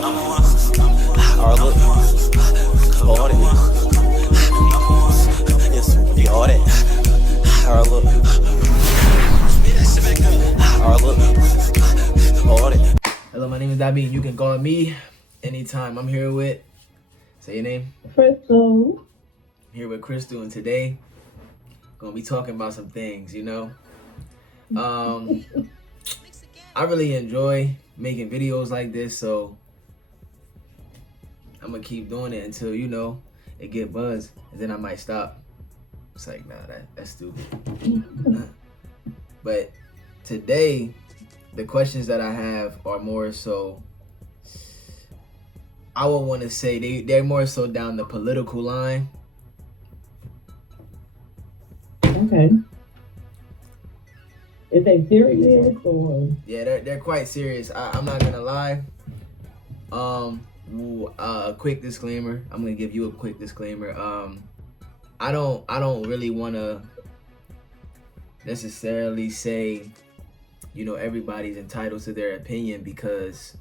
Our look, hold it. Yes, you got it. Our look, hold it. Hello, my name is Dabi, and you can call me anytime. I'm here with, say your name. Crystal. Here with Crystal, and today gonna be talking about some things. I really enjoy making videos like this, so I'm gonna keep doing it until it get buzz, and then I might stop. It's like, nah, that's stupid. But today, the questions that I have are more so, I would want to say they're more so down the political line. Okay. Is they serious or? Yeah, they're quite serious. I'm not gonna lie. A quick disclaimer. I'm gonna give you a quick disclaimer. I don't really want to necessarily say, everybody's entitled to their opinion, because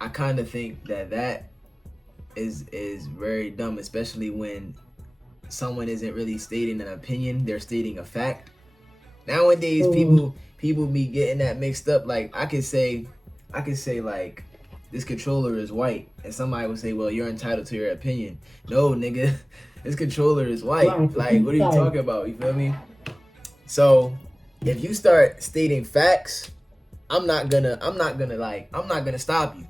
I kind of think that is very dumb, especially when someone isn't really stating an opinion, they're stating a fact. Nowadays, people be getting that mixed up. Like, I could say like, this controller is white, and somebody would say, well, you're entitled to your opinion. No, nigga, this controller is white. Like, what are you talking about? You feel me? So if you start stating facts, I'm not gonna stop you.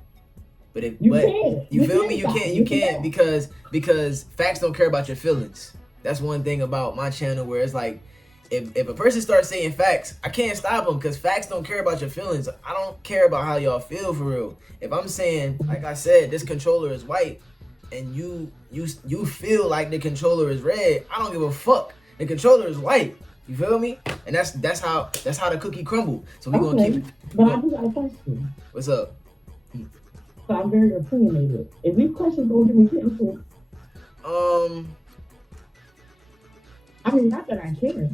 But you feel me? You can't because facts don't care about your feelings. That's one thing about my channel, where it's like, if a person starts saying facts, I can't stop them, because facts don't care about your feelings. I don't care about how y'all feel for real. If I'm saying, like I said, this controller is white, and you feel like the controller is red, I don't give a fuck. The controller is white. You feel me? And that's how the cookie crumble. So we gonna keep it. But I do got a question. What's up? So I'm very opinionated. If these questions don't get me into I mean, not that I care.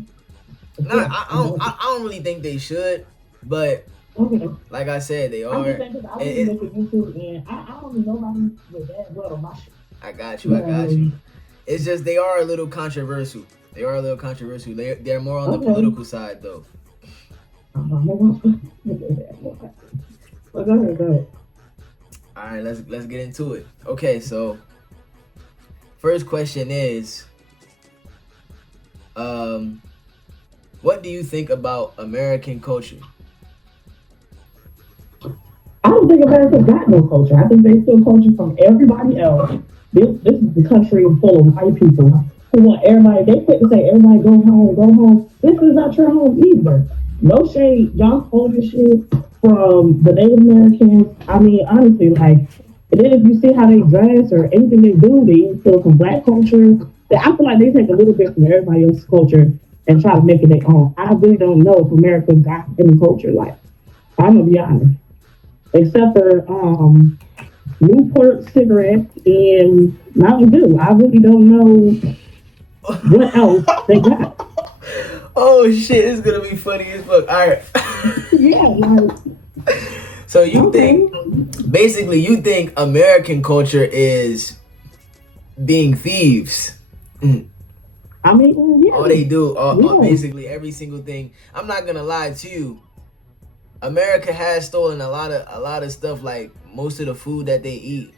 Nah, I don't really think they should, but okay. Like I said, they are. I'm just saying, I was making YouTube, and I don't know nobody with that well on my shit. I got you. It's just they are a little controversial. They're more on the political side, though. Well, go ahead. All right, let's get into it. Okay, so first question is, what do you think about American culture? I don't think America got no culture. I think they steal culture from everybody else. This is the country full of white people who want everybody. They quick to say everybody go home. This is not your home either. No shade. Y'all stole this shit from the Native Americans. I mean, honestly, like, and then if you see how they dress or anything they do, they steal from black culture. I feel like they take a little bit from everybody else's culture and try to make it their own. I really don't know if America got any culture. Like, I'm gonna be honest, except for Newport cigarettes and Mountain Dew. I really don't know what else they got. Oh shit, it's gonna be funny as fuck. All right. Yeah, like. So you think American culture is being thieves? I mean, yeah. All they do, basically every single thing. I'm not gonna lie to you. America has stolen a lot of stuff, like most of the food that they eat,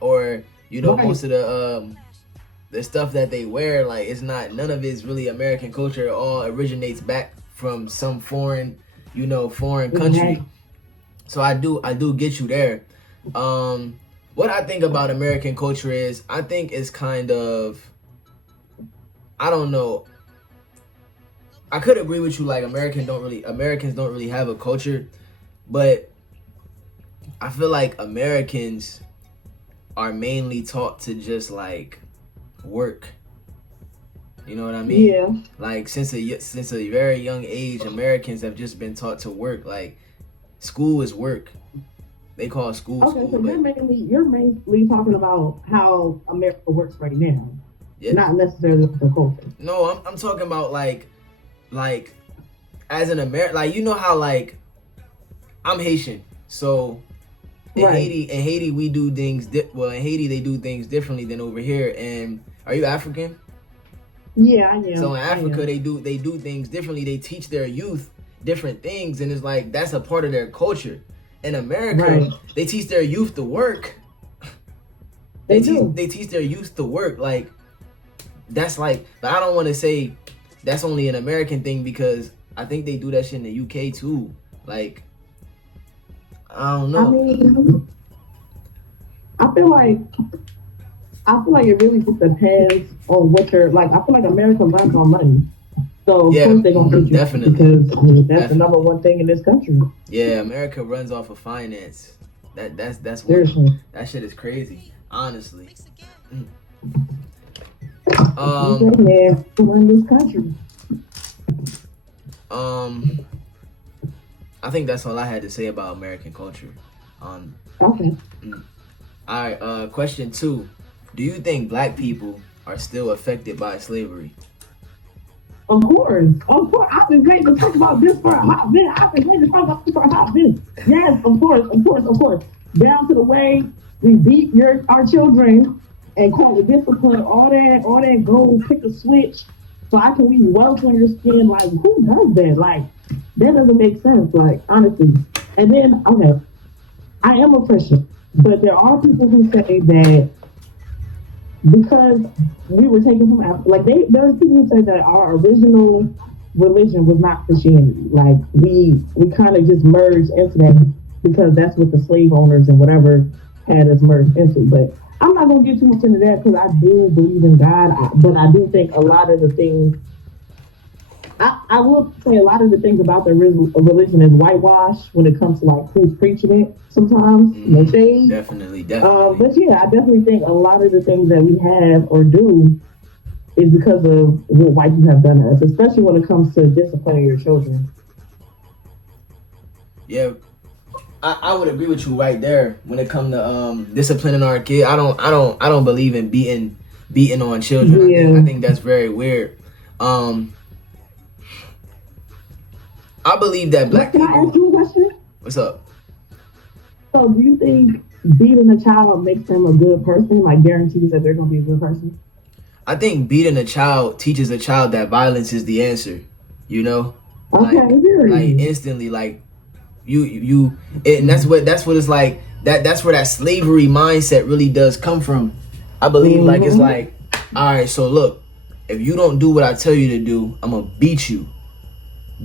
or most of the stuff that they wear. Like, none of it's really American culture. It all originates back from some foreign country. So I do get you there. What I think about American culture is, I think it's kind of, I don't know. I could agree with you, like Americans don't really have a culture, but I feel like Americans are mainly taught to just like work. You know what I mean? Yeah. Like since a very young age, Americans have just been taught to work. Like, school is work. They call school okay, school. So you're mainly talking about how America works right now, not necessarily the culture. No, I'm talking about like as an American, like, you know how, like, I'm Haitian, so Right. In Haiti we do things well, in Haiti they do things differently than over here. And are you African? Yeah, I am. So in I Africa am. they do things differently. They teach their youth different things, and it's like that's a part of their culture. In America, Right. they teach their youth to work. They do. They teach their youth to work. Like that's like, but I don't want to say that's only an American thing, because I think they do that shit in the UK too. Like I don't I know. mean, I feel like it really just depends on what you're like. I feel like America runs on money. So of Yeah, course they're gonna teach you definitely. because I mean, that's the Definitely. number one thing in this country. Yeah, America runs off of finance. That's what, Seriously. that shit is crazy. Honestly. Okay, man, we run this country. I think that's all I had to say about American culture. Okay. All right. Question 2: do you think black people are still affected by slavery? Of course. I've been waiting to talk about this for a hot minute. Yes, of course. Down to the way we beat our children and call it discipline, all that, go pick a switch so I can leave welts on your skin. Like, who does that? Like, that doesn't make sense, like, honestly. And then, okay, I am a Christian, but there are people who say that because we were taken from Africa, like there's people who say that our original religion was not Christianity. Like we kind of just merged into that because that's what the slave owners and whatever had us merged into. But I'm not gonna get too much into that because I do believe in God, but I do think a lot of the things. I will say a lot of the things about the religion is whitewashed when it comes to like who's preaching it. Sometimes no shade. Definitely. But yeah, I definitely think a lot of the things that we have or do is because of what white people have done to us, especially when it comes to disciplining your children. Yeah, I would agree with you right there when it comes to disciplining our kid. I don't believe in beating on children. Yeah. I think that's very weird. I believe that black Can I people. ask you a question? What's up? So, do you think beating a child makes them a good person? Like, guarantees that they're going to be a good person? I think beating a child teaches a child that violence is the answer. You know, Okay, like instantly, like and that's what it's like. That's where that slavery mindset really does come from. I believe like it's like, all right, so look, if you don't do what I tell you to do, I'm gonna beat you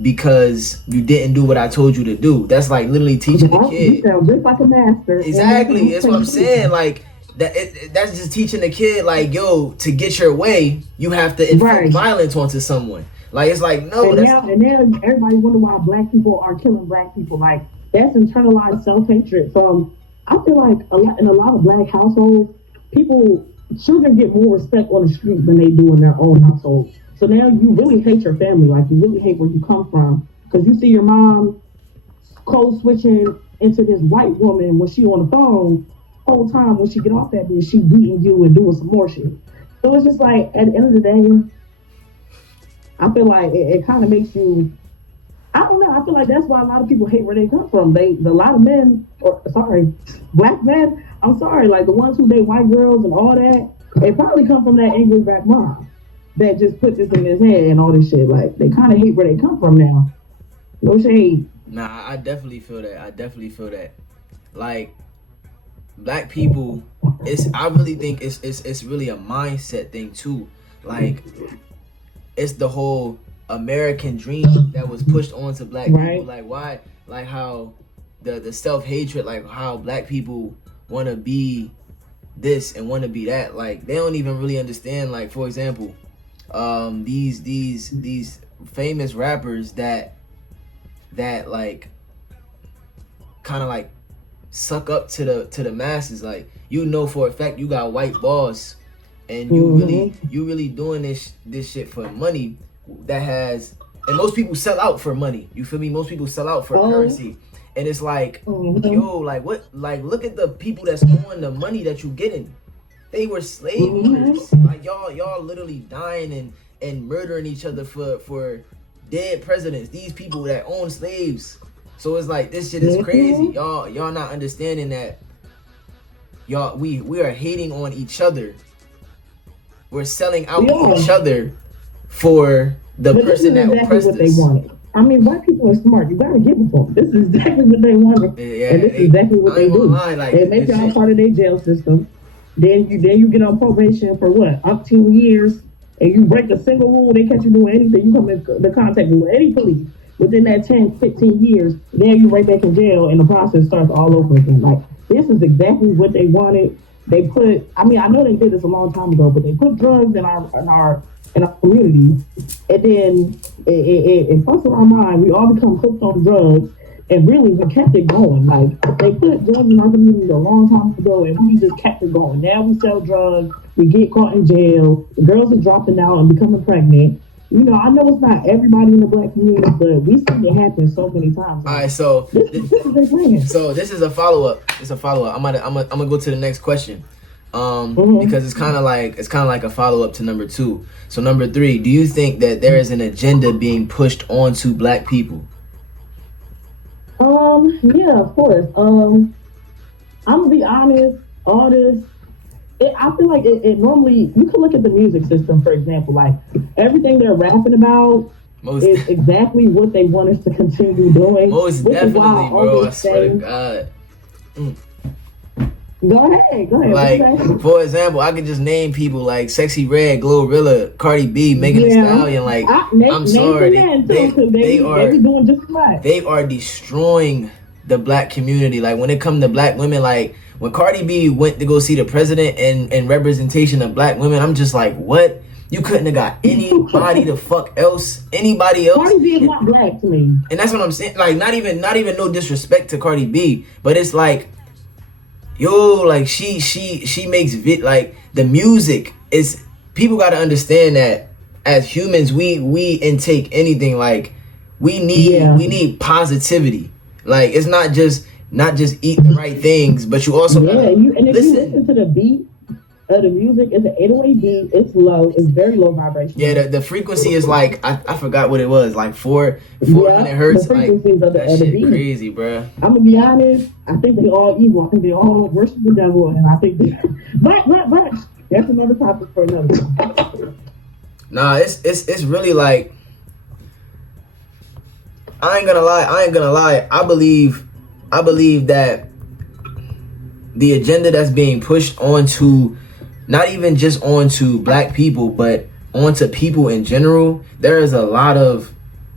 because you didn't do what I told you to do. That's like literally teaching the kid. You sound just like a master. Exactly. That's what I'm saying. Like that's just teaching the kid, like, yo, to get your way, you have to inflict violence onto someone. Like it's like no. And now everybody wonder why black people are killing black people. Like that's internalized self-hatred from. I feel like in a lot of black households, children get more respect on the street than they do in their own household. So now you really hate your family, like you really hate where you come from, because you see your mom code switching into this white woman when she on the phone. Whole time when she get off that bitch, she beating you and doing some more shit. So it's just like at the end of the day, I feel like it kind of makes you. I don't know. I feel like that's why a lot of people hate where they come from. A lot of men, black men. I'm sorry, like the ones who date white girls and all that, they probably come from that angry black mom that just put this in his head and all this shit. Like they kind of hate where they come from now. No shade. Nah, I definitely feel that. Like black people, I really think it's really a mindset thing too. Like it's the whole American dream that was pushed onto black people. Like why? Like how the self-hatred, like how black people want to be this and want to be that. Like they don't even really understand. Like for example, these famous rappers that like kind of like suck up to the masses. Like you know for a fact you got white boss and you really doing this shit for money that has, and most people sell out for money. You feel me? Most people sell out for currency. And it's like, yo, like what? Like look at the people that's on the money that you getting. They were slave owners. Like y'all literally dying and murdering each other for dead presidents. These people that own slaves, So it's like this shit is crazy. Y'all not understanding that we are hating on each other. We're selling out each other for the person that oppressed us. They wanted. I mean, white people are smart. You gotta give it to them. This is exactly what they wanted, and this is exactly what they do. They make y'all part of their jail system. Then you get on probation for what, up to years, and you break a single rule, they catch you doing anything. You come into contact with any police within that 10, 15 years, then you right back in jail, and the process starts all over again. Like, this is exactly what they wanted. They put, I mean, I know they did this a long time ago, but they put drugs in our community, and then it fucks in our mind. We all become hooked on drugs, and really we kept it going. Like, they put drugs in our community a long time ago, and we just kept it going. Now we sell drugs, we get caught in jail, the girls are dropping out and becoming pregnant. You know, I know it's not everybody in the black community, but we see it happen so many times. All right, so this is their plan. So this is a follow up. It's a follow up. I'm gonna go to the next question. Because it's kind of like a follow up to number 2. So number 3, do you think that there is an agenda being pushed onto black people? Yeah, of course. I'm gonna be honest. All this, I feel like it normally, you can look at the music system, for example. Like, everything they're rapping about is exactly what they want us to continue doing. Most definitely, bro. I swear to God. Go ahead. Like, for example, I could just name people like Sexy Red, Glorilla, Cardi B, Megan Thee Stallion. Like, I'm sorry, they are destroying the black community. Like, when it comes to black women, like when Cardi B went to go see the president and representation of black women, I'm just like, what? You couldn't have got anybody anybody else. Cardi B is not black to me, and that's what I'm saying. Like, not even no disrespect to Cardi B, but it's like, yo, like she makes like the music is, people got to understand that as humans we intake anything. Like, we need positivity. Like, it's not just eat the right things, but you also gotta if you listen to the beat of the music, it's an 808 beat. It's low. It's very low vibration. Yeah, the frequency is like, I forgot what it was, like 400 hertz. The frequencies like, that shit beat. Crazy, bro. I'm gonna be honest. I think they all evil. I think they all worship the devil, and I think they. But that's another topic for another time. Nah, it's really like, I ain't gonna lie. I believe that the agenda that's being pushed onto, not even just onto black people, but onto people in general, there is a lot of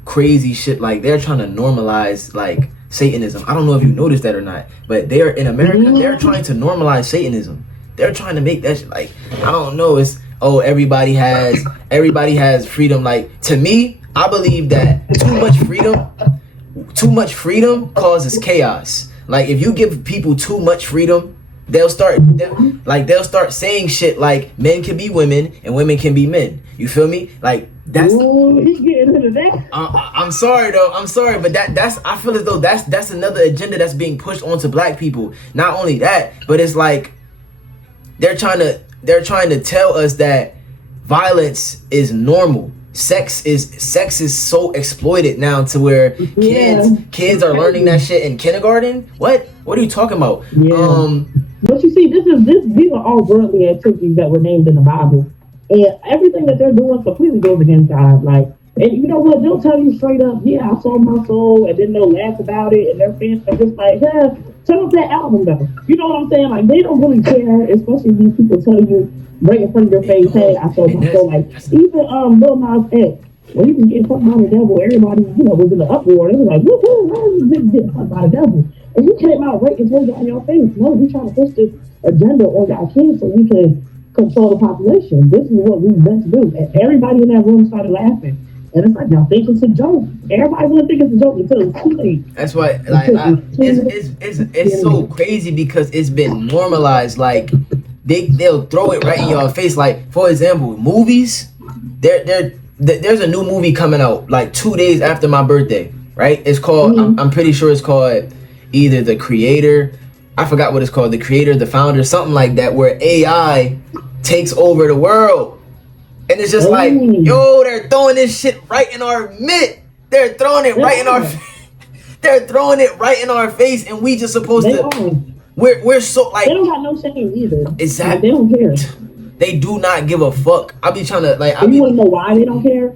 crazy shit. Like, they're trying to normalize, like, Satanism. I don't know if you noticed that or not, but they're in America, they're trying to normalize Satanism. They're trying to make that shit, like, I don't know, it's, oh, everybody has freedom. Like, to me, I believe that too much freedom causes chaos. Like, if you give people too much freedom, they'll start saying shit like men can be women and women can be men. You feel me? Like, that's. Ooh, he's getting into that. I'm sorry, but that's. I feel as though that's another agenda that's being pushed onto black people. Not only that, but it's like they're trying to tell us that violence is normal. Sex is so exploited now to where kids are learning that shit in kindergarten. What are you talking about? Yeah. But you see, these are all worldly activities that were named in the Bible, and everything that they're doing completely goes against God. Like, and you know what? They'll tell you straight up, yeah, I sold my soul, and then they'll laugh about it, and their fans are just like, yeah, turn up that album though. You know what I'm saying? Like, they don't really care, especially these people tell you right in front of your face, hey, I sold my soul. Like, even Lil Nas X, when he was getting fucked by the devil, everybody, was in the uproar. They was like, woo, why is this getting fucked by the devil? And you came out right and told you on your face, no, we trying to push this agenda on our kids so we can control the population. This is what we best do. And everybody in that room started laughing. And it's like, y'all think it's a joke. Everybody wouldn't think it's a joke until it's too late. That's why, like, it's so crazy because it's been normalized. Like, they'll throw it right in your face. Like, for example, movies. There's a new movie coming out like 2 days after my birthday. Right? It's called. I'm pretty sure it's called either The Creator. I forgot what it's called. The Creator, The Founder, something like that, where AI takes over the world. And it's just like, yo, they're throwing this shit right in our mitt. They're throwing it right in our They're throwing it right in our face, and we just supposed They to. are. We're so like. They don't got no shame either. Exactly. Like, they don't care. They do not give a fuck. I be trying to like. And you want to know why they don't care?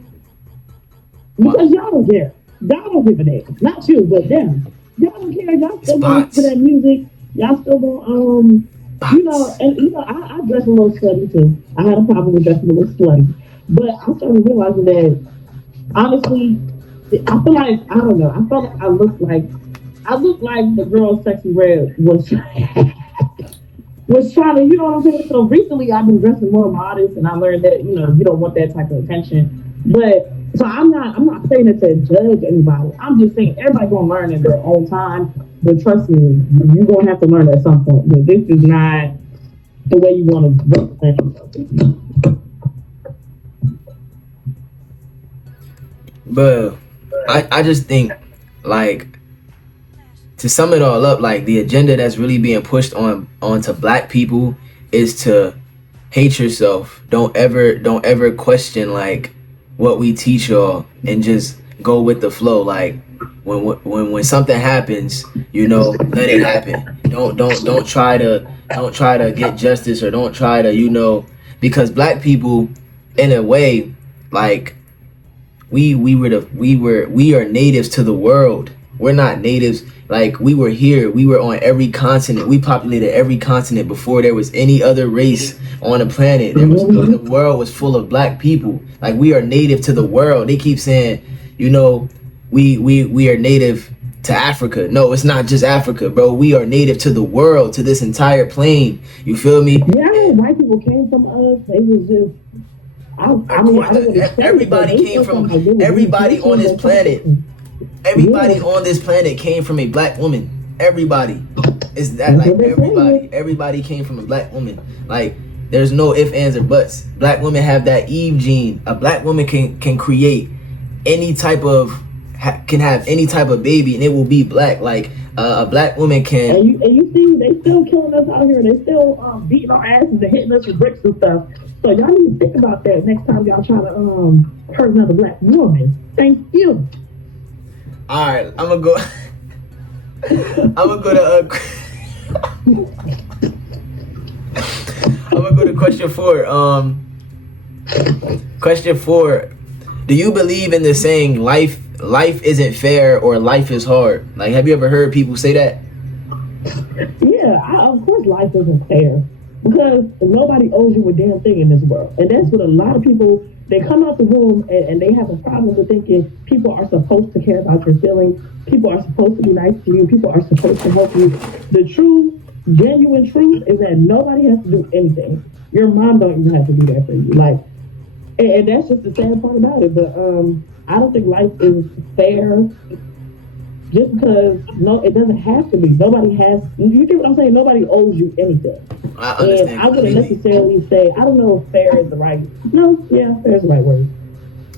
Because y'all don't care. Y'all don't give a damn. Not you, but them. Y'all don't care. Y'all still going to that music. Y'all still going, you know, and you know, I dress a little slutty too. I had a problem with dressing a little slutty. But I started realizing that, honestly, I feel like, I don't know, I felt like I looked like the girl Sexy Red was trying to, you know what I'm saying? So recently I've been dressing more modest, and I learned that, you know, you don't want that type of attention. But so I'm not saying it to judge anybody. I'm just saying everybody gonna learn in their own time. But trust me, you're gonna have to learn at some point. But this is not the way you want to represent yourself. But I just think, like, to sum it all up, like, the agenda that's really being pushed onto black people is to hate yourself. Don't ever question like what we teach y'all, and just go with the flow. Like, when something happens, you know, let it happen. Don't try to get justice, or don't try to, you know, because black people, in a way, like, we are natives to the world. We're not natives. Like, we were here. We were on every continent. We populated every continent before there was any other race on the planet. The world was full of black people. Like, we are native to the world. They keep saying, you know, we are native to Africa. No, it's not just Africa, bro. We are native to the world, to this entire plane. You feel me? Yeah, white people came from us. They was just. Everybody came from everybody on this planet. Everybody on this planet came from a black woman. Everybody. Is that like everybody came from a black woman. Like, there's no ifs, ands, or buts. Black women have that Eve gene. A black woman can create any type of can have any type of baby, and it will be black. Like, a black woman can. And you see, they still killing us out here. They still beating our asses and hitting us with bricks and stuff. So y'all need to think about that next time y'all try to hurt another black woman. Thank you. All right, I'm gonna go. I'm gonna go to question 4. Question 4. Do you believe in the saying life isn't fair, or life is hard? Like, have you ever heard people say that? Yeah, of course life isn't fair, because nobody owes you a damn thing in this world. And that's what a lot of people, they come out the room and they have a problem with thinking people are supposed to care about your feelings. People are supposed to be nice to you. People are supposed to help you. The true, genuine truth is that nobody has to do anything. Your mom don't even have to do that for you. Like, and that's just the sad part about it. But I don't think life is fair just because, no, it doesn't have to be. Nobody has, you get what I'm saying? Nobody owes you anything. I understand. And I wouldn't necessarily say, I don't know if fair is the right, fair is the right word.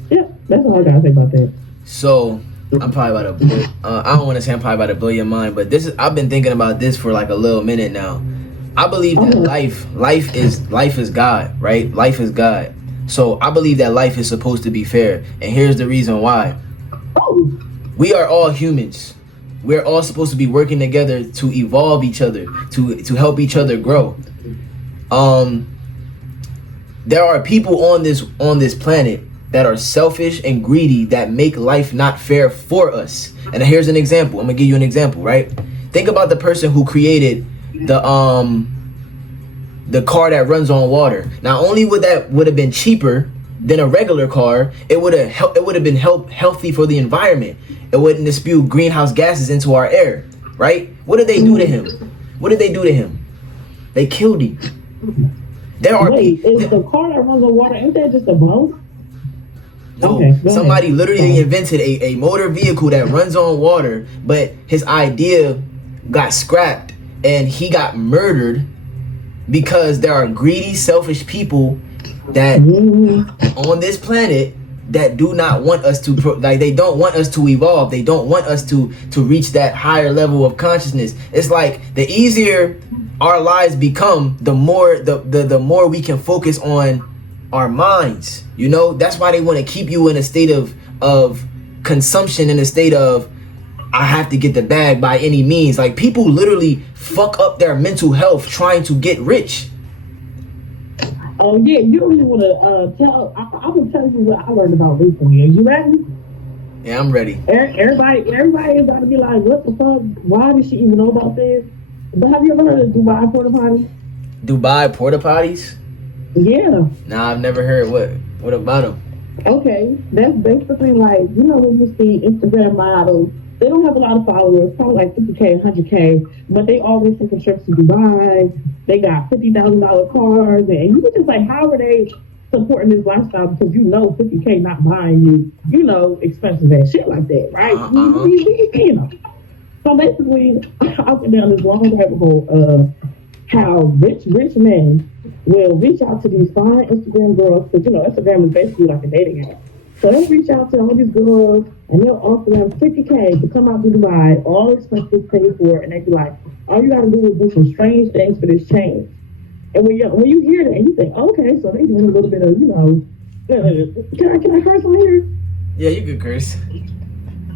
Yeah, that's all I gotta say about that. So, I'm probably about to blow, I don't want to say I'm probably about to blow your mind, but I've been thinking about this for like a little minute now. I believe that life is God, right? Life is God. So I believe that life is supposed to be fair. And here's the reason why. We are all humans. We're all supposed to be working together to evolve each other, to help each other grow. There are people on this planet that are selfish and greedy, that make life not fair for us. And here's an example. I'm gonna give you an example, right? Think about the person who created the car that runs on water. Not only would have been cheaper than a regular car, it would have been healthy for the environment. It wouldn't spew greenhouse gases into our air, right? What did they do to him? They killed him. There are is the car that runs on water, ain't that just a boat? No, okay, somebody literally invented a motor vehicle that runs on water, but his idea got scrapped and he got murdered because there are greedy, selfish people that on this planet that do not want us to they don't want us to evolve. They don't want us to reach that higher level of consciousness. It's like the easier our lives become, the more the more we can focus on our minds. You know, that's why they want to keep you in a state of consumption, in a state of I have to get the bag by any means. Like, people literally fuck up their mental health trying to get rich. Oh yeah, you don't even want to tell. I'm gonna tell you what I learned about recently. Are you ready? Yeah, I'm ready. Everybody is about to be like, what the fuck? Why did she even know about this? But have you ever heard of Dubai porta potties? Dubai porta potties? Yeah. Nah, I've never heard. What about them? Okay, that's basically like, you know, when you see Instagram models, they don't have a lot of followers, probably like 50K, 100K, but they always taking trips to Dubai. They got $50,000 cars, and you just like, how are they supporting this lifestyle? Because you know 50K not buying you, you know, expensive ass shit like that, right? You know. So basically, I went down this long rabbit hole of how rich men will reach out to these fine Instagram girls, because, you know, Instagram is basically like a dating app. So they reach out to all these girls, and they'll offer them 50K to come out to Dubai, all expenses paid for, and they be like, all you gotta do is do some strange things for this change. And when you hear that, you think, okay, so they doing a little bit of, you know, can I curse on here? Yeah, you can curse.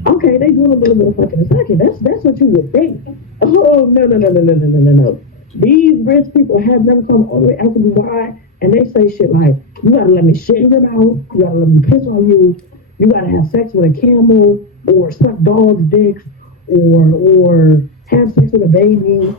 Okay, they doing a little bit of fucking a second. That's what you would think. Oh, no. These rich people have them come all the way out to Dubai, and they say shit like, you gotta let me shit in your mouth, you gotta let me piss on you, you gotta have sex with a camel, or suck dogs' dicks, or have sex with a baby.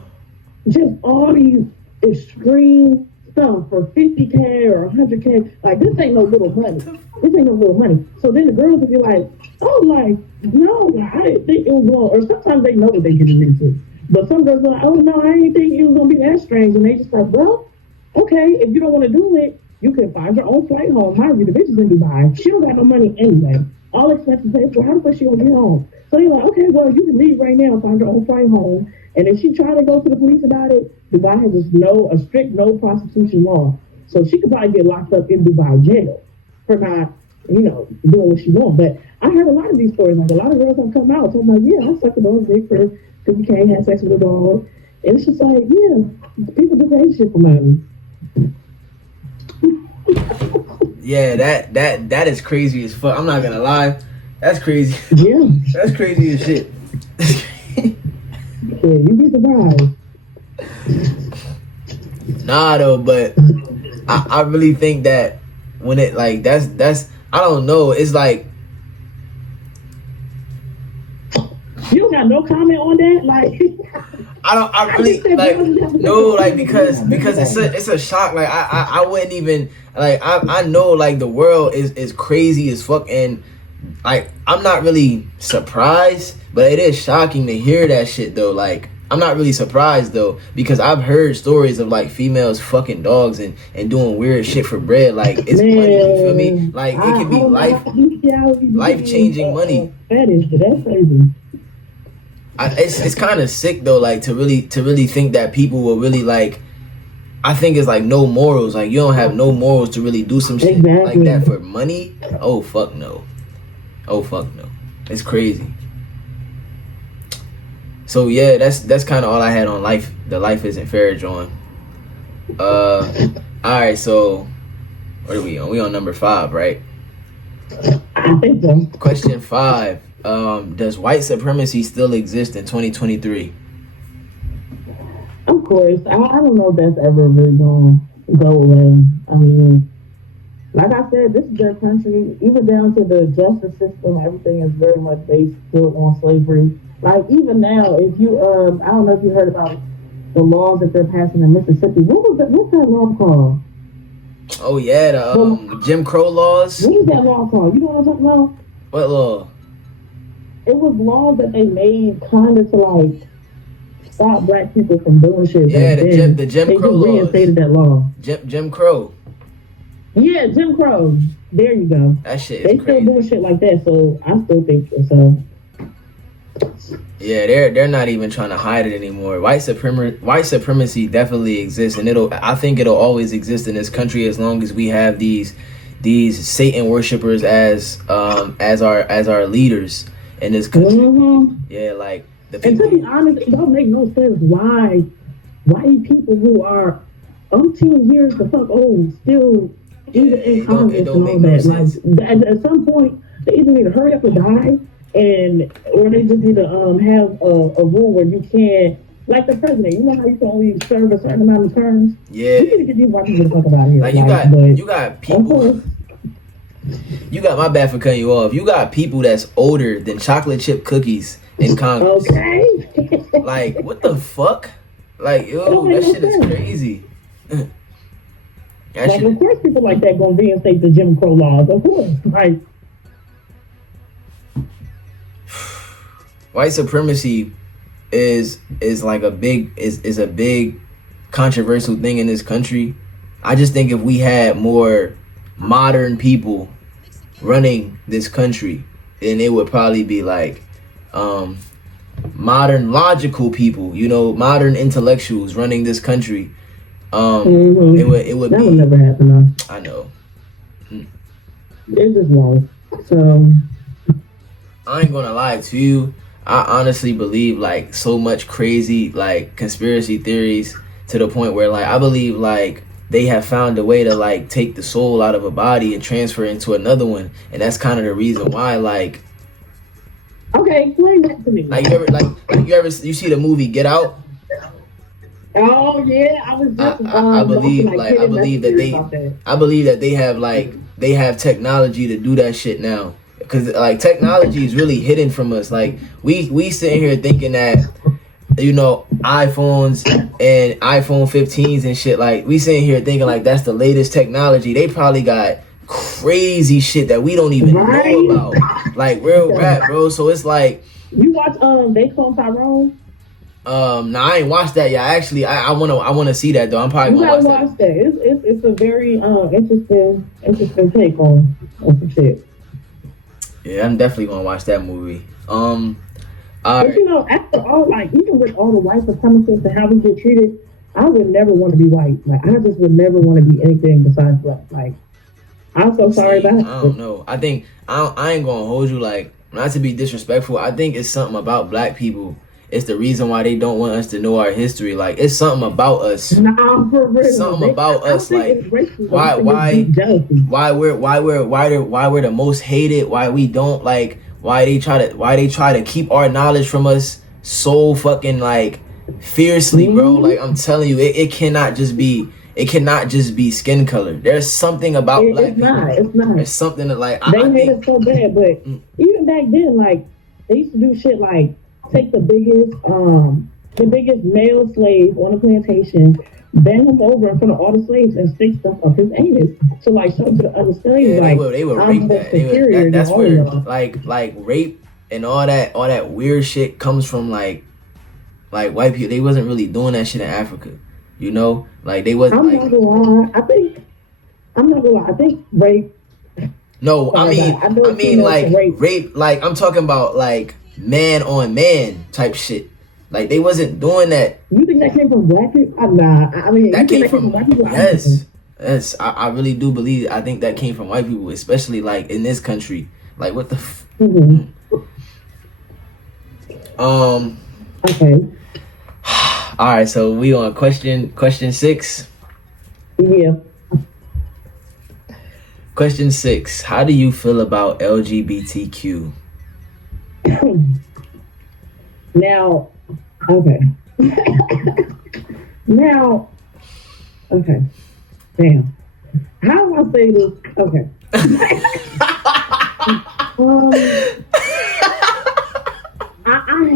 Just all these extreme stuff for 50K or 100K. Like, this ain't no little money. This ain't no little money. So then the girls will be like, oh, like, no, I didn't think it was wrong. Or sometimes they know what they're getting into. But some girls are like, oh, no, I didn't think it was going to be that strange. And they just like, well, okay, if you don't want to do it, you can find your own flight home. Mind you, the bitch is in Dubai. She don't got no money anyway. All expenses paid for. How the fuck she gonna get home? So they're like, okay, well, you can leave right now and find your own flight home. And if she try to go to the police about it, Dubai has a strict no prostitution law. So she could probably get locked up in Dubai jail for not, you know, doing what she wants. But I heard a lot of these stories. Like, a lot of girls have come out talking about, yeah, I sucked a dog's dick for 50K, had sex with a dog. And it's just like, yeah, people do crazy shit for money. Yeah, that is crazy as fuck. I'm not gonna lie. That's crazy. Yeah. That's crazy as shit. Yeah, you be surprised. Nah, though, but I really think that when it, like, that's I don't know. It's like, you don't got no comment on that, like. I really like no, like, because it's a shock. Like, I wouldn't even, like, I know, like, the world is crazy as fuck, and like, I'm not really surprised, but it is shocking to hear that shit though. Like, I'm not really surprised though, because I've heard stories of, like, females fucking dogs and doing weird shit for bread. Like, it's money, you feel me? Like, it can be life changing money. That is, but that's crazy. It's kind of sick though, like, to really think that people will really, like, I think it's like no morals. Like, you don't have no morals to really do some shit like that for money. Oh fuck no. It's crazy. So yeah, that's kind of all I had on life. The Life Isn't Fair joint. All right. So what are we on? We on number 5, right? I think so. Question 5. Does white supremacy still exist in 2023? Of course. I don't know if that's ever really going to go away. I mean, like I said, this is their country. Even down to the justice system, everything is very much based still on slavery. Like, even now, if you, I don't know if you heard about the laws that they're passing in Mississippi. What's that law called? Oh yeah, the Jim Crow laws. What is that law called? You know what I'm talking about? What law? It was laws that they made kind of to, like, stop black people from doing shit. Yeah, the Jim Crow laws. They reinstated that law. Jim Crow. Yeah, Jim Crow. There you go. That shit is they crazy. Still doing shit like that, so I still think so. Yeah, they're not even trying to hide it anymore. White supremacy definitely exists, and I think it'll always exist in this country as long as we have these Satan worshippers as our leaders in this country. Mm-hmm. Yeah, like the people. And to be honest, it don't make no sense why white people who are umpteen years the fuck old still even in Congress and all that. Like, at some point, they either need to hurry up or die, and or they just need to have a rule where you can't, like the president. You know how you can only serve a certain amount of terms. Yeah. We need to get these white people to talk about it here. Like you got people. You got, my bad for cutting you off. You got people that's older than chocolate chip cookies in Congress. Okay. Like, what the fuck? Like, yo, that shit is crazy. Like, of course, people like that gonna reinstate the Jim Crow laws. Of course, like white supremacy is like a big is a big controversial thing in this country. I just think if we had more modern people running this country, then it would probably be like modern logical people, you know, modern intellectuals running this country. It would that be, would never happen though. I know. It just won't. So I ain't gonna lie to you. I honestly believe like so much crazy like conspiracy theories to the point where like I believe like they have found a way to like take the soul out of a body and transfer it into another one, and that's kind of the reason why like. Okay, explain that to me. Like you see the movie Get Out? Oh yeah, I was just I believe that they have technology to do that shit now, because like technology is really hidden from us. Like we sitting here thinking that, you know, iPhones and iPhone 15s and shit, like we sitting here thinking like that's the latest technology. They probably got crazy shit that we don't even know about, like real rap, bro. So it's like, you watch They Clone Tyrone? No, I ain't watched that yet. Actually, I wanna see that though. I'm probably gonna watch that. It's a very interesting take on some shit. Yeah, I'm definitely gonna watch that movie. But you know, after all, like even with all the white supremacists and how we get treated, I would never want to be white. Like I just would never want to be anything besides black. Like I'm so sorry about it. I don't know. I think I ain't gonna hold you, like, not to be disrespectful. I think it's something about black people. It's the reason why they don't want us to know our history. Like, it's something about us. Nah, for real. Something about us. Like, why we're the most hated. Why we don't like. Why they try to keep our knowledge from us so fucking like fiercely, bro. Like I'm telling you, it cannot just be. It cannot just be skin color. There's something about black people. It's not. There's something that like they hate us so bad. But even back then, like they used to do shit like take the biggest male slave on a plantation, bend him over in front of all the slaves, and stick stuff up his anus. So like show to the other slaves, yeah, like they would rape that. That's where like rape and all that weird shit comes from. Like white people, they wasn't really doing that shit in Africa. You know, like they wasn't. I'm not gonna lie. I think rape. No, I mean like rape. Like I'm talking about like man on man type shit. Like they wasn't doing that. You think that came from black people? Nah, I mean that came from black people. Yes. I really do believe. I think that came from white people, especially like in this country. Like what the. Okay. All right, so we on question 6. Yeah. Question 6. How do you feel about LGBTQ? Now, okay. Okay. Damn. How do I say this? Okay. I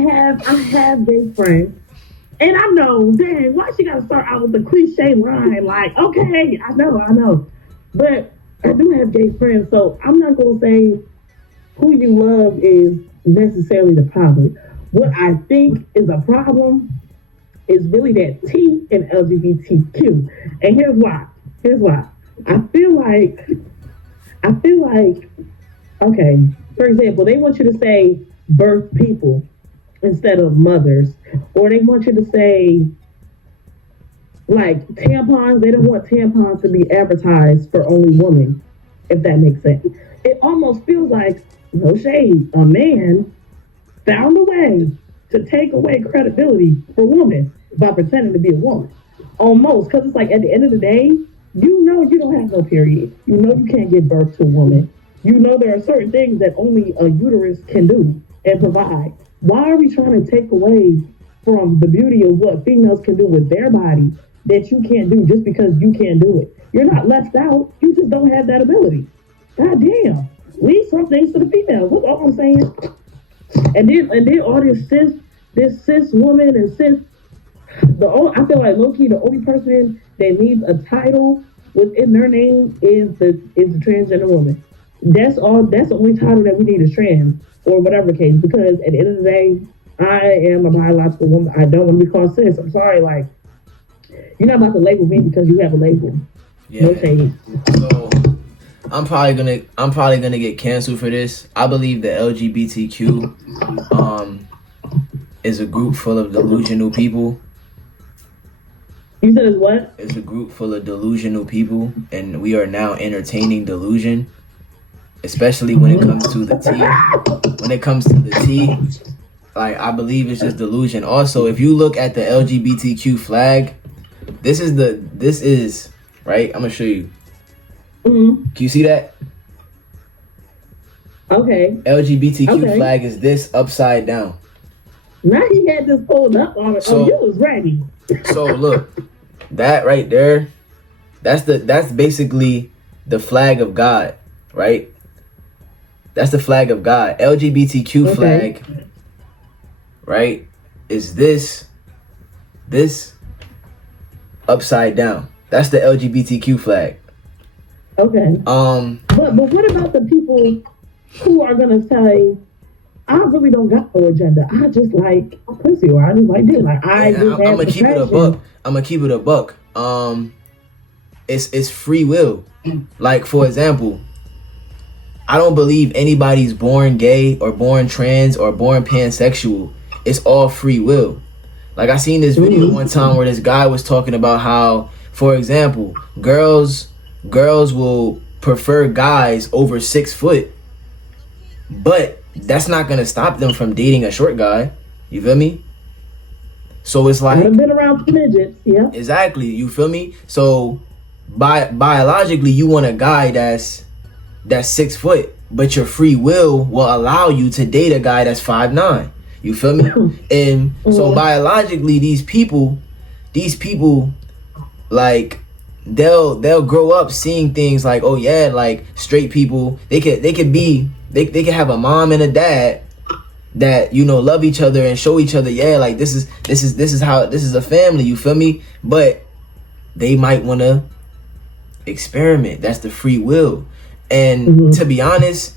have gay friends. And I know, dang, why she gotta start out with the cliche line? Like, okay, I know. But I do have gay friends, so I'm not gonna say who you love is necessarily the problem. What I think is a problem is really that T in LGBTQ. And here's why. I feel like, okay, for example, they want you to say birth people instead of mothers, or they want you to say like tampons. They don't want tampons to be advertised for only women, if that makes sense. It almost feels like, no shade, a man found a way to take away credibility for women by pretending to be a woman. Almost, because it's like at the end of the day, you know you don't have no period. You know you can't give birth to a woman. You know, there are certain things that only a uterus can do and provide. Why are we trying to take away from the beauty of what females can do with their body that you can't do just because you can't do it? You're not left out. You just don't have that ability. God damn. Leave some things to the females. That's all I'm saying. And then all this cis woman and cis. I feel like low key the only person that needs a title within their name is the transgender woman. That's all. That's the only title that we need is trans or whatever case. Because at the end of the day, I am a biological woman. I don't want to be called cis. I'm sorry. Like, you're not about to label me because you have a label. Yeah. No shade. So I'm probably gonna get canceled for this. I believe the LGBTQ is a group full of delusional people. You said it's what? It's a group full of delusional people, and we are now entertaining delusion, especially when it comes to the T. When it comes to the T, like, I believe it's just delusion. Also, if you look at the LGBTQ flag, this is right. I'm gonna show you. Mm-hmm. Can you see that? Okay. LGBTQ flag is this upside down. Now he had this pulled up on it. So, you was ready. So look, that right there, that's basically the flag of God, right? That's the flag of God. LGBTQ flag, right, is this upside down. That's the LGBTQ flag. Okay. But what about the people who are gonna say, I really don't got no agenda. I just like pussy, or I just like this. Like I'm gonna keep it a buck. I'm gonna keep it a buck. It's free will. Like, for example, I don't believe anybody's born gay or born trans or born pansexual. It's all free will. Like, I seen this video one time where this guy was talking about how, for example, girls will prefer guys over 6 foot, but that's not gonna stop them from dating a short guy. You feel me? So it's like, I've been around midgets, yeah. Exactly, you feel me? So biologically, you want a guy that's 6 foot, but your free will allow you to date a guy that's 5'9". You feel me? And so biologically, these people, like, they'll grow up seeing things like, oh yeah, like straight people, they could have a mom and a dad that, you know, love each other and show each other, yeah, like this is a family, you feel me? But they might want to experiment. That's the free will. And to be honest,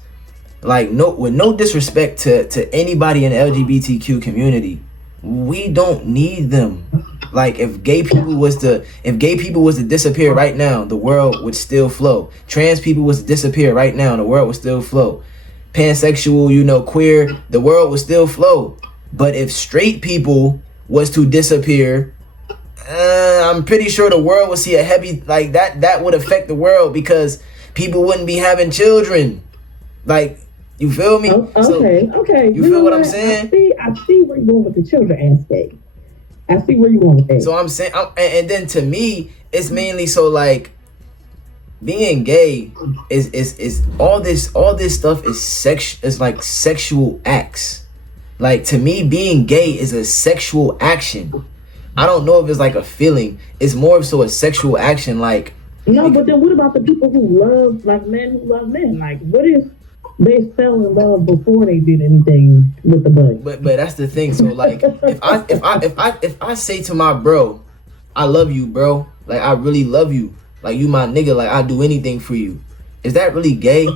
like, with no disrespect to anybody in the LGBTQ community, we don't need them. Like, if gay people was to disappear right now, the world would still flow. Trans people was to disappear right now, the world would still flow. Pansexual, you know, queer, the world would still flow. But if straight people was to disappear, I'm pretty sure the world would see a heavy, like, that would affect the world, because people wouldn't be having children. Like, you feel me? Okay. You feel what I'm saying? I see where you're going with the children aspect. I see where you're going with that. So I'm saying, and then to me, it's mainly so, like, being gay is all this stuff is like sexual acts. Like, to me, being gay is a sexual action. I don't know if it's like a feeling. It's more so a sexual action. Like, no, but then what about the people who love, like, men who love men? Like, what if they fell in love before they did anything with the butt? But that's the thing. So, like, if I say to my bro, I love you, bro. Like, I really love you. Like, you my nigga. Like, I'd do anything for you. Is that really gay?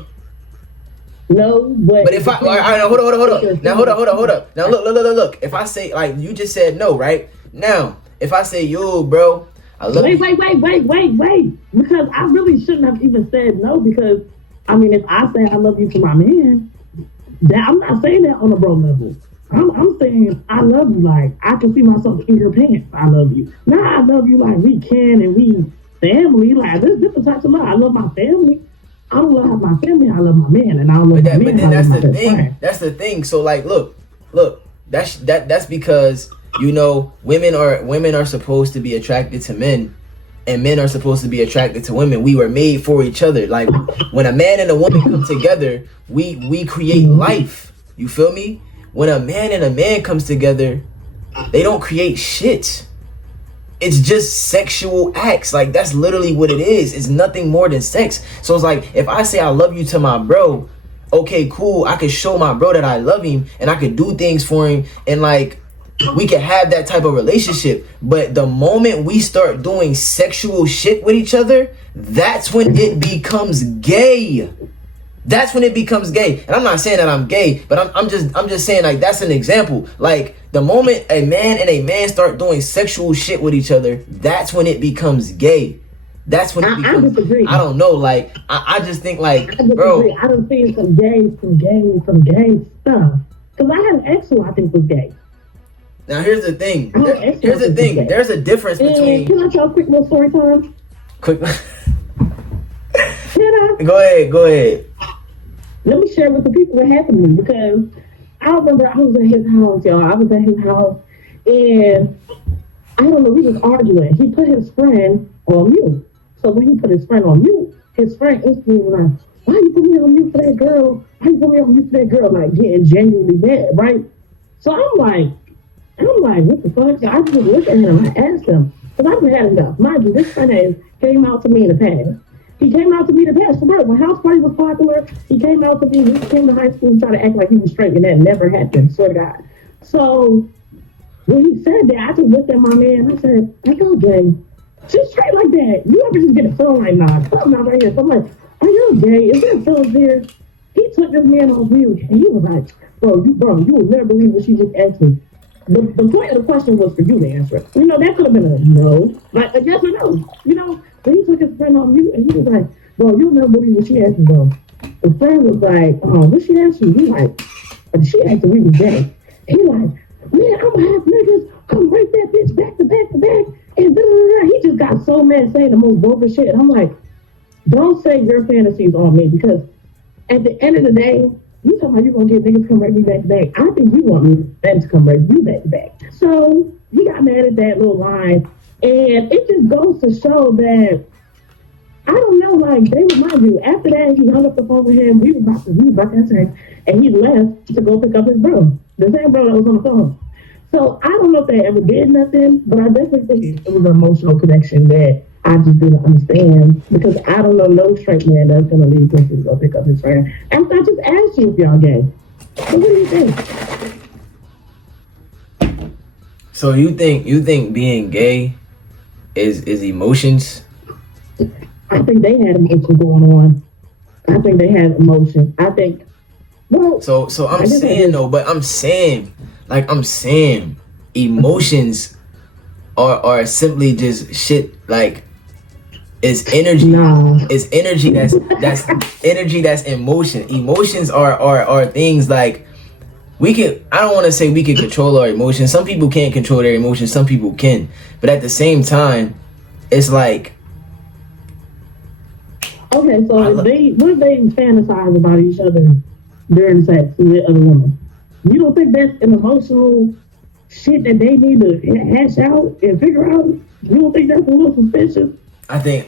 No, but if hold on. Now, hold up. Now, look. If I say, like, you just said no, right? Now, if I say, yo, bro, I love you. Wait. Because I really shouldn't have even said no, because, I mean, if I say I love you to my man, that I'm not saying that on a bro level. I'm saying I love you, like, I can see myself in your pants. I love you. Nah, I love you like we can and we family. Like, there's different types of love. I love my family. I don't love my family. I love my man, and I don't love my man. But then that's the thing. That's the thing. So, like, look. That's because, you know, women are supposed to be attracted to men, and men are supposed to be attracted to women. We were made for each other. Like when a man and a woman come together, we create life. You feel me? When a man and a man comes together, they don't create shit. It's just sexual acts. Like that's literally what it is. It's nothing more than sex. So it's like if I say I love you to my bro, okay, cool. I could show my bro that I love him and I could do things for him and like we can have that type of relationship. But the moment we start doing sexual shit with each other, that's when it becomes gay. That's when it becomes gay. And I'm not saying that I'm gay, but I'm just saying like that's an example. Like the moment a man and a man start doing sexual shit with each other, that's when it becomes gay. That's when it becomes, I disagree. I don't know, like I just think like, I bro, I done seen some gay stuff. Cause I had an ex who I think was gay. now here's the thing. Here's the thing. There's a difference between. Can I tell a quick little story time? Quick. Can I? Go ahead. Let me share with the people what happened to me because I remember I was at his house, y'all. I was at his house and I don't know, we was arguing. He put his friend on mute. So when he put his friend on mute, his friend instantly was like, why you put me on mute for that girl? Why you put me on mute for that girl? Like getting genuinely mad, right? So I'm like, what the fuck? So I just looked at him. I asked him, because I've had enough. Mind you, this friend came out to me in the past. He came out to me the past. When house party was popular, he came out to me. We came to high school and tried to act like he was straight, and that never happened. Swear to God. So when he said that, I just looked at my man. I said, "I go, gay. Just straight like that. You ever just get a feeling like, nah, something out right here." So I'm like, "Are you gay? Is there a feeling here?" He took this man off mute, and he was like, bro, you will never believe what she just asked me. The point of the question was for you to answer it. You know, that could have been a no, like a yes or no. You know, but he took his friend on mute, and he was like, bro, you'll never believe what she asked me, bro. The friend was like, what she asked you? He like, she asked if we was gay. He like, man, I'm gonna have niggas come rape that bitch back to back to back. And he just got so mad saying the most vulgar shit. And I'm like, don't say your fantasies on me because at the end of the day, you talking about you gonna get niggas come rape me back to back. I think you want them to come rape you back to back. So he got mad at that little line. And it just goes to show that I don't know, like they remind you. After that, he hung up the phone with him. We were about to have sex, and he left to go pick up his bro, the same bro that was on the phone. So I don't know if they ever did nothing, but I definitely think it was an emotional connection that I just didn't understand because I don't know no straight man that's gonna leave pussy to go pick up his friend. After I just asked you if y'all gay. So what do you think? So you think being gay is emotions? I think they had emotions going on. I think they had emotions. I think. Well. So I'm saying though, but I'm saying emotions are simply just shit. Like it's energy. Nah. It's energy that's energy that's emotion. Emotions are things like we can. I don't want to say we can control our emotions. Some people can't control their emotions. Some people can. But at the same time, it's like. Okay, so what if they fantasize about each other during sex with the other woman? You don't think that's an emotional shit that they need to hash out and figure out? You don't think that's a little suspicious? I think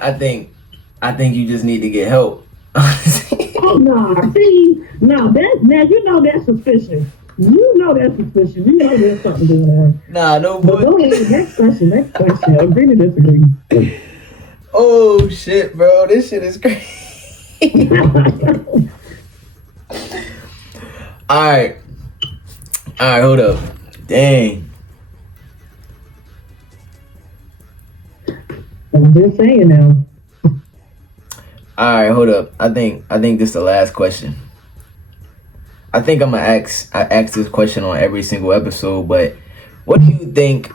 you just need to get help. Oh no! See, no, now you know that's suspicious. You know that's suspicious. You know there's something going on. Nah, no boy. But go ahead, next question. Agree to disagree. Oh shit, bro, this shit is crazy. All right, hold up. Dang. I'm just saying now. All right, hold up. I think this is the last question. I think I ask this question on every single episode, but what do you think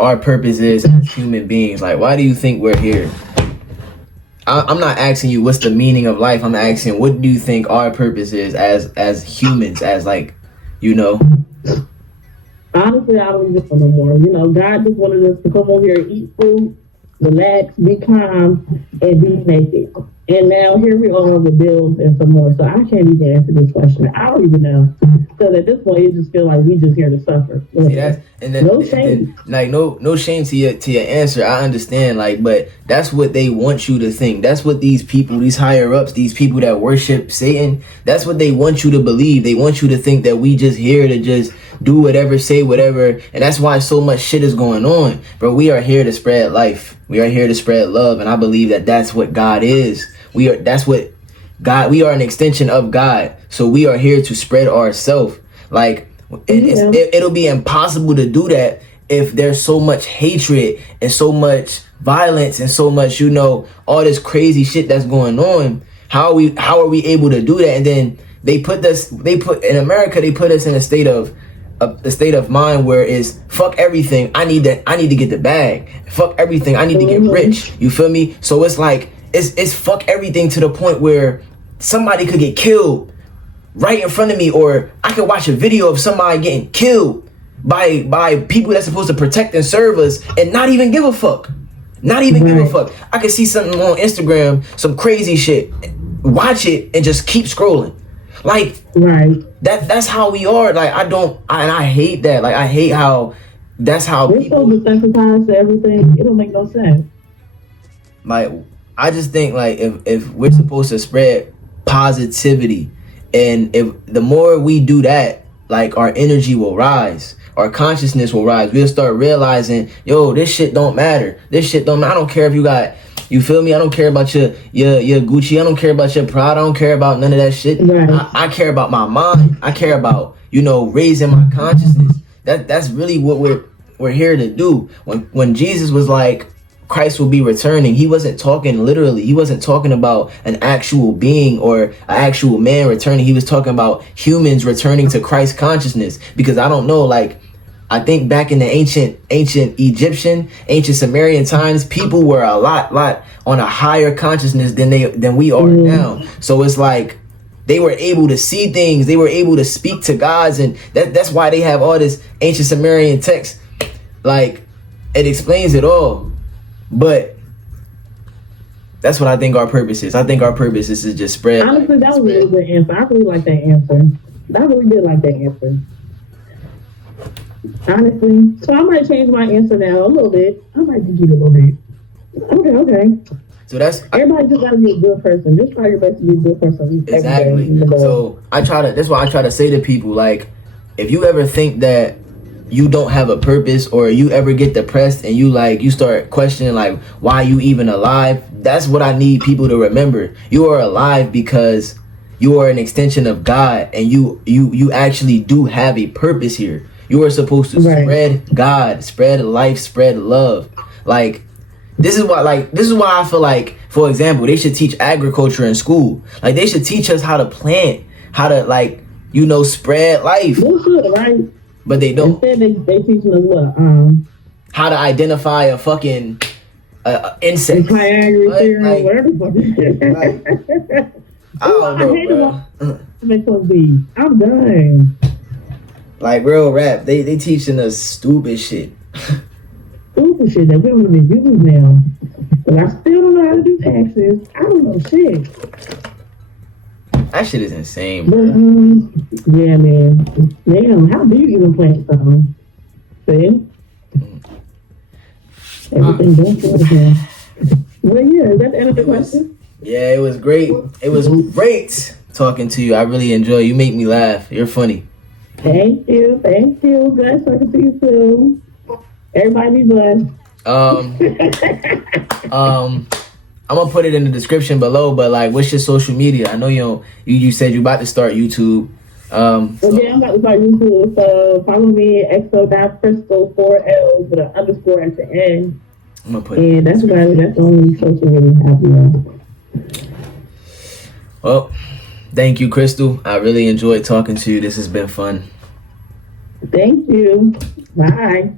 our purpose is as human beings? Like, why do you think we're here? I'm not asking you what's the meaning of life. I'm asking what do you think our purpose is as humans, as like, you know? Honestly, I don't even know no more. You know, God just wanted us to come over here, eat food, relax, be calm, and be naked. And now here we are with bills and some more. So I can't even answer this question. I don't even know. So at this point, it just feel like we just here to suffer. See that's and then, No and shame. then like no shame to your answer. I understand, like, but that's what they want you to think. That's what these people, these higher ups, these people that worship Satan, that's what they want you to believe. They want you to think that we just here to just do whatever, say whatever, and that's why so much shit is going on. But we are here to spread life. We are here to spread love, and I believe that that's what God is. That's what God. We are an extension of God, so we are here to spread ourselves. Like, it'll be impossible to do that if there's so much hatred and so much violence and so much, all this crazy shit that's going on. How are we able to do that? And then in America, they put us in a state of mind where it's fuck everything. I need to get the bag. Fuck everything. I need to get rich. You feel me? So it's like it's fuck everything to the point where somebody could get killed right in front of me, or I could watch a video of somebody getting killed by people that's supposed to protect and serve us and not even give a fuck. Not even give a fuck. I could see something on Instagram, some crazy shit, watch it and just keep scrolling. Like, that's how we are. Like, I hate that. Like, I hate how that's how we're so desensitized to everything. It don't make no sense. Like, I just think, like, if we're supposed to spread positivity, and if the more we do that, like, our energy will rise, our consciousness will rise. We'll start realizing, yo, this shit don't matter. This shit don't matter. I don't care if you got, you feel me? I don't care about your Gucci. I don't care about your Prada. I don't care about none of that shit. I care about my mind. I care about, raising my consciousness. That's really what we're here to do. When Jesus was like, Christ will be returning, he wasn't talking literally. He wasn't talking about an actual being or an actual man returning. He was talking about humans returning to Christ consciousness. Because I don't know, like, I think back in the ancient Egyptian, ancient Sumerian times, people were a lot on a higher consciousness than we are now. So it's like they were able to see things. They were able to speak to gods, and that's why they have all this ancient Sumerian text. Like, it explains it all. But that's what I think our purpose is. I think our purpose is to just spread. Honestly, that was a really good answer. I really like that answer. I really did like that answer. Honestly. So I might change my answer now a little bit. I might give you a little bit. Okay. So that's everybody just gotta be a good person. Just try your best to be a good person. Exactly. So that's why I try to say to people, like, if you ever think that you don't have a purpose, or you ever get depressed and you start questioning, like, why you even alive, that's what I need people to remember. You are alive because you are an extension of God, and you actually do have a purpose here. You are supposed to spread God, spread life, spread love. Like, this is why I feel like, for example, they should teach agriculture in school. Like, they should teach us how to plant, how to, like, spread life. They should, right? But they don't. Instead, they teaching us what? How to identify a fucking insect. Whatever. I don't know, bro. I'm done. Like, real rap, they teaching us stupid shit. Stupid shit that we don't even use now. But I still don't know how to do taxes. I don't know shit. That shit is insane, bro. But, yeah, man. Damn, how do you even plant something? See? Everything done for the well, yeah, is that the end of the question? Yeah, it was great. It was great talking to you. I really enjoy you. You make me laugh. You're funny. Thank you. Good talking to you too. Everybody be blessed. I'm gonna put it in the description below, but, like, what's your social media? I know you said you about to start YouTube. Yeah, I'm about to start YouTube. So follow me at exo.crystal 4L with an underscore at the end. I'm gonna put and that's about it. That's the only social media I have on. Well, thank you, Crystal. I really enjoyed talking to you. This has been fun. Thank you. Bye.